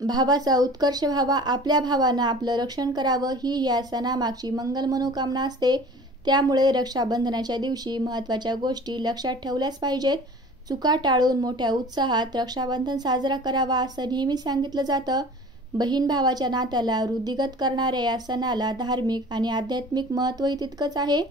भावाचा उत्कर्ष व्हावा, आपल्या भावानं आपलं रक्षण करावं ही या सणामागची मंगल मनोकामना असते. त्यामुळे रक्षाबंधनाच्या दिवशी महत्त्वाच्या गोष्टी लक्षात ठेवल्याच पाहिजेत. चुका टाळून मोठ्या उत्साहात रक्षाबंधन साजरा करावा असं नेहमी सांगितलं जातं. बहीण भावाच्या नात्याला वृद्धिंगत करणाऱ्या या सणाला धार्मिक आणि आध्यात्मिक महत्त्वही तितकंच आहे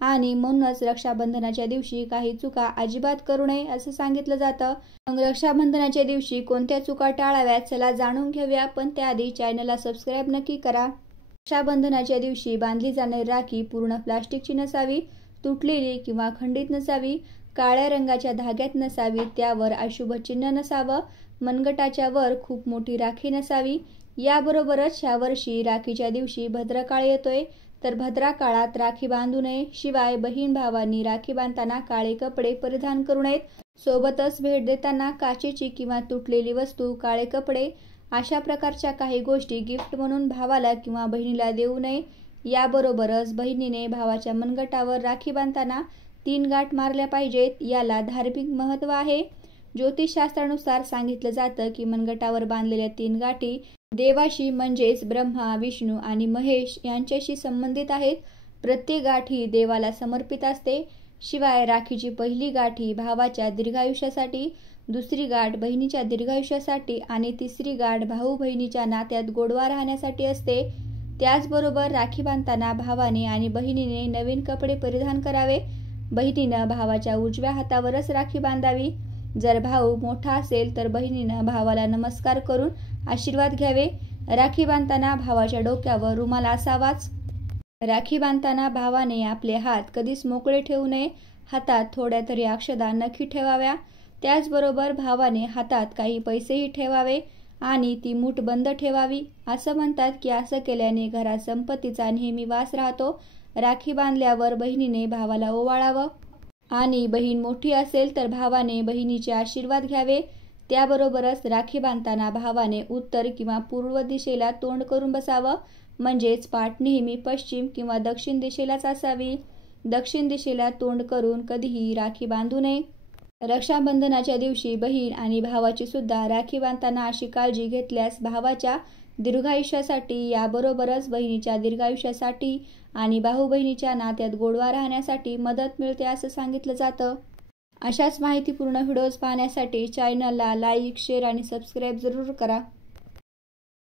आणि म्हणूनच रक्षाबंधनाच्या दिवशी काही चुका अजिबात करू नये असं सांगितलं जातं. मग रक्षाबंधनाच्या दिवशी कोणत्या चुका टाळाव्यात चला जाणून घेऊया, पण त्याआधी चॅनलला सबस्क्राईब नक्की करा. रक्षाबंधनाच्या दिवशी बांधली जाणारी राखी पूर्ण प्लास्टिकची नसावी, तुटलेली किंवा खंडित नसावी, काळ्या रंगाच्या धाग्यात नसावी, त्यावर अशुभ चिन्ह नसावं, मनगटाच्या वर खूप मोठी राखी नसावी. याबरोबरच यावर्षी राखीच्या दिवशी भद्रकाळ येतोय, तर भद्रा काळात राखी बांधू नये. शिवाय बहीण भावांनी राखी बांधताना काळे कपडे परिधान करू नयेत. सोबतच भेट देताना काचेची किंवा तुटलेली वस्तू, काळे कपडे अशा प्रकारच्या काही गोष्टी गिफ्ट म्हणून भावाला किंवा बहिणीला देऊ नये. याबरोबरच बहिणीने भावाच्या मनगटावर राखी बांधताना 3 गाठ मारल्या पाहिजेत. याला धार्मिक महत्त्व आहे. ज्योतिषशास्त्रानुसार सांगितलं जातं की मनगटावर बांधलेल्या 3 गाठी देवाशी म्हणजेच ब्रह्मा, विष्णू आणि महेश यांच्याशी संबंधित आहेत. प्रत्येक गाठ ही देवाला समर्पित असते. शिवाय राखीची पहिली गाठ ही भावाच्या दीर्घायुष्यासाठी, दुसरी गाठ बहिणीच्या दीर्घायुष्यासाठी आणि तिसरी गाठ भाऊ बहिणीच्या नात्यात गोडवा राहण्यासाठी असते. त्याचबरोबर राखी बांधताना भावाने आणि बहिणीने नवीन कपडे परिधान करावे. बहिणीनं भावाच्या उजव्या हातावरच राखी बांधावी. जर भाऊ मोठा असेल तर बहिणीनं भावाला नमस्कार करून आशीर्वाद घ्यावे. राखी बांधताना भावाच्या डोक्यावर रुमाल असावाच. राखी बांधताना भावाने आपले हात कधीच मोकळे ठेवू नये. हातात थोड्या तरी अक्षदा नक्की ठेवाव्या. त्याचबरोबर भावाने हातात काही पैसेही ठेवावे आणि ती मूठ बंद ठेवावी. असं म्हणतात की असं केल्याने घरात संपत्तीचा नेहमी वास राहतो. राखी बांधल्यावर बहिणीने भावाला ओवाळावं आणि बहीण मोठी असेल तर भावाने बहिणीचे आशीर्वाद घ्यावे. त्याबरोबरच राखी बांधताना भावाने उत्तर किंवा पूर्व दिशेला तोंड करून बसावं, म्हणजेच पाठ नेहमी पश्चिम किंवा दक्षिण दिशेलाच असावी. दक्षिण दिशेला तोंड करून कधीही राखी बांधू नये. रक्षाबंधनाच्या दिवशी बहीण आणि भावाची सुद्धा राखी बांधताना अशी काळजी घेतल्यास भावाच्या दीर्घायुष्यासाठी, याबरोबरच बहिणीच्या दीर्घायुष्यासाठी आणि भाऊ बहिणीच्या नात्यात गोडवा राहण्यासाठी मदत मिळते असं सांगितलं जातं. अशाच माहितीपूर्ण व्हिडिओज पाहण्यासाठी चॅनलला लाईक, शेअर आणि सबस्क्राईब जरूर करा.